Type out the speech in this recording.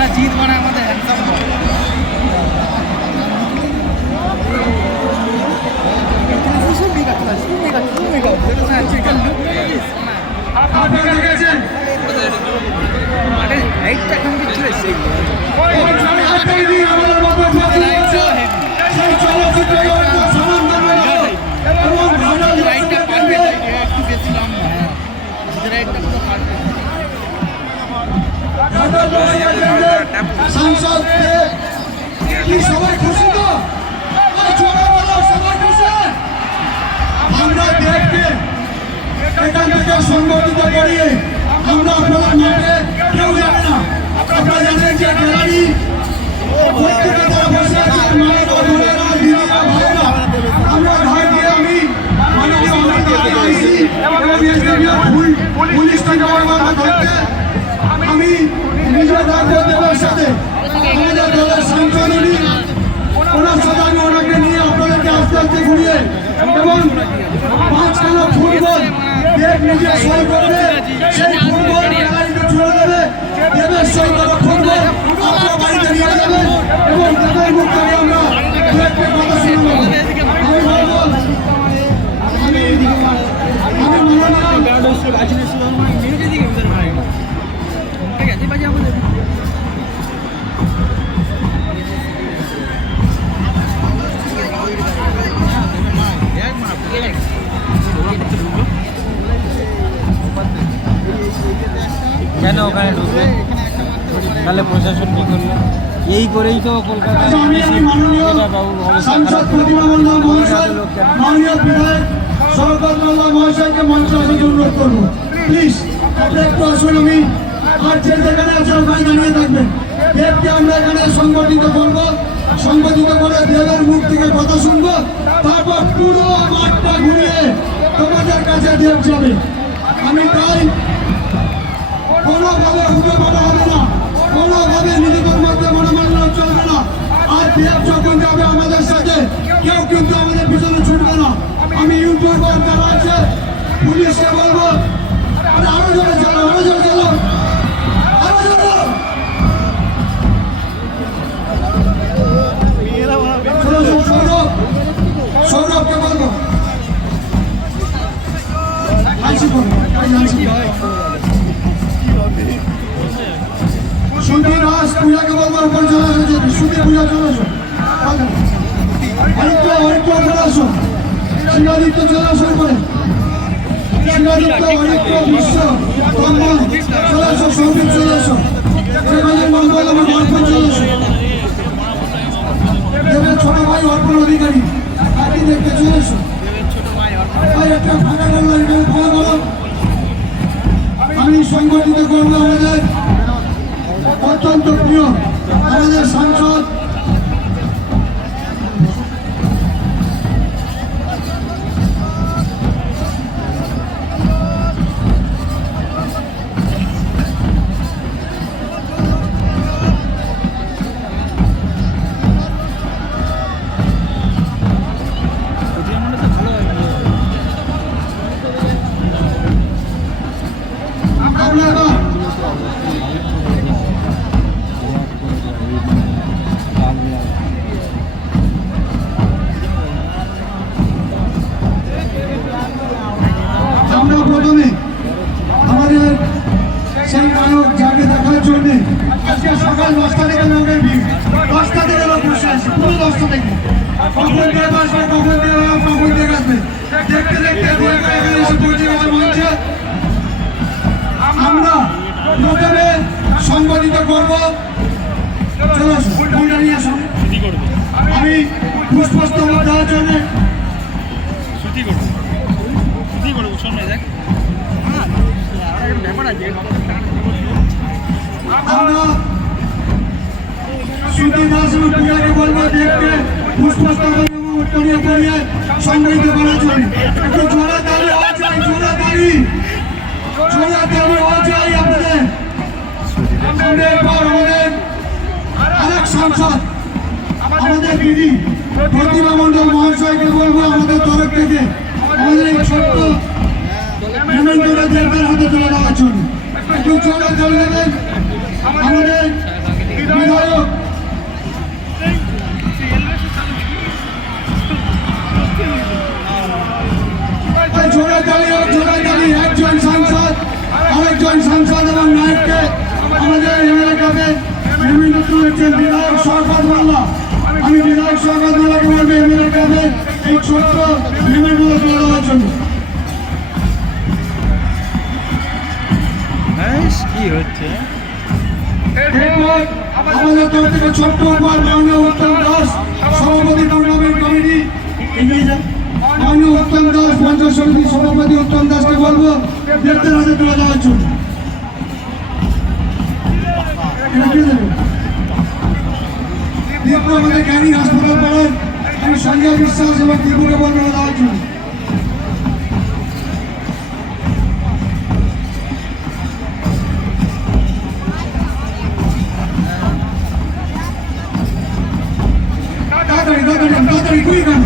মানে জিত মানে আমাদের হ্যান্ডসাম সাংসদ কি সবাই খুশি তো সবাই খুশি আমরা দেখতে এখান থেকে সংগঠিত করিয়ে আমরা আপনাদের মাঠে কেউ যাবে না আপনারা জানেন যে গ্যালারি প্রত্যেকে তারা বসে আছে মায়েরা বোনেরা দিদিরা ভাইরা আমরা ঘাট দিয়ে আমি মাননীয় আইসি এবং পুলিশটাকে বলবো ধরতে আমি নিজের দায়িত্ব দেওয়ার সাথে আমাদের দলের সাংসদ ওনার সাথে আমি ওনাকে নিয়ে আপনাদেরকে আস্তে আস্তে ঘুরিয়ে এবং 5খানা ফুটবল দেব নিজে সই করবে সেই ফুটবল গ্যালারিতে ছুড়ে দেবে দেবের সই করা ফুটবল আপনার বাড়িতে নিয়ে যাবেন এবং দেবের মুখ থেকে আমরা দেবকে কথা শুনবো আমি বলবো আমি কেন ওখানে ঢুকবে তাহলে প্রশাসন কি করলো এই করেই তো কলকাতা মহাশয়কে মঞ্চে আসার অনুরোধ করবো প্লিজ আপনি একটু আসুন আমি আর যে যেখানে আছে ওখানে দাঁড়িয়ে থাকবেন দেবকে আমরা এখানে সংগঠিত করবো সংগঠিত করে দেবের মুখ থেকে কথা শুনবো তারপর পুরো মাঠটা ঘুরিয়ে তোমাদের কাছে দেব যাবে আমি তাই কোনোভাবে উঠে পড়া হবে না কোনোভাবে নিজেদের মধ্যে মনোমালিন্য চলবে না আর দেব যখন যাবে আমাদের সাথে কেউ কিন্তু আমাদের পিছনে ছুটবে না আমি ইউটিউবার যারা আছে পুলিশকে বলবো আরো জোরে চলো আরো জোরে চলো আরো জোরে সৌরভকে বলবো সুন্দর রাস পূজাকে বলবো উপর চলে আসো সুন্দর পূজা চলে আসো অরিত্য চলে আসো সিংহাদিত্য চলে আসো উপরে সিংহাদিত্য অরিত্য বিশ্ব চলে আসো সৌভিক চলে আসো মঙ্গল আমার গল্প চলে আসো দেবের ছোট ভাই অর্পণ অধিকারী একই দেখতে চলে এসো একটা ফাঁকা করলো এখানে ফাঁকা করো আমি সংগঠিত করবো আমাদের অত্যন্ত প্রিয় আমাদের সাংসদ আজকে সকাল 10টা থেকে লোকের ভিড় 10টা থেকে লোক বসে আছে পুরো 10টা থেকে কখন দেব আসবে কখন দেব আসবে দেখতে দেখতে এখানে এসে পৌঁছে গেছে মঞ্চে আমরা প্রথমে সংগঠিত করবো চলো ফুলটা নিয়ে আসুন আমি পুষ্পস্তবক দেওয়ার জন্য ব্যাপার আছে আমরা সুতি দাস এবং পূজাকে বলবো দেখতে পুষ্পস্তবক এবং উত্তরীয় করিয়ে সংগঠিত করার জন্য একটু জোড়া তালি হওয়া চাই জোড়া তালি হওয়া চাই আপনাদের সামনে এবার আমাদের আরেক সাংসদ আমাদের দিদি প্রতিমা মণ্ডল মহাশয়কে বলবো আমাদের তরফ থেকে আমাদের এই ছোট্ট মেমেন্টোটা দেবের হাতে তুলে দেওয়ার জন্য একটু জোড়া তালি দেবেন আমাদের বিধায়ক জোড়া দাঁড়িয়ে একজন সাংসদ আরেকজন সাংসদ এবং নায়ককে আমাদের এমএলএ কাপে নির্মিত করেছেন বিধায়ক শওকত মোল্লা। আমি বিধায়ক শওকত মোল্লাকে বলবো এমএলএ কাপে এই ছোট্ট নির্মাণগুলো তুলে দেওয়ার জন্য। কি হচ্ছে এরপর আমাদের তরফ থেকে ছোট্ট উপহার মাননীয় উত্তম দাস সভাপতি টুর্নামেন্ট কমিটি এগিয়ে যান। মাননীয় উত্তম দাস পঞ্চায়েত সমিতির সভাপতি উত্তম দাসকে বলবো দেখতে হাতে তুলে দেওয়ার জন্য। দীপু আমাদের ক্যানিং হাসপাতাল পাড়ার আমি সঞ্জয় বিশ্বাস এবং দীপুকে বলবো দেওয়ার জন্য। তাড়াতাড়ি কুড়ি কারণ